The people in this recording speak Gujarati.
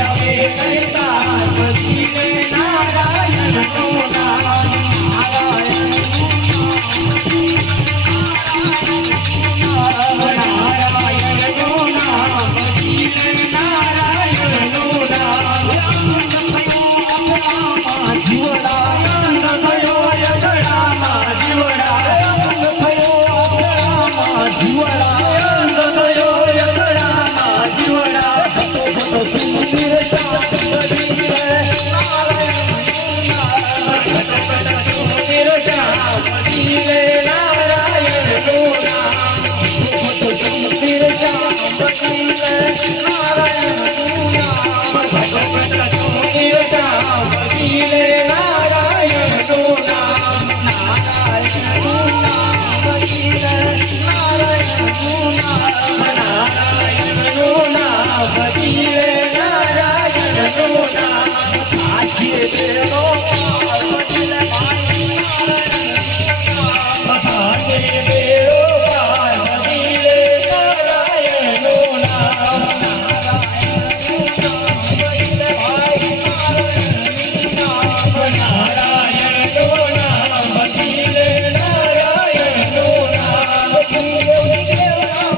આવે કહેતા પછી ભગતી નારાયણ ગોડા આજે દેવો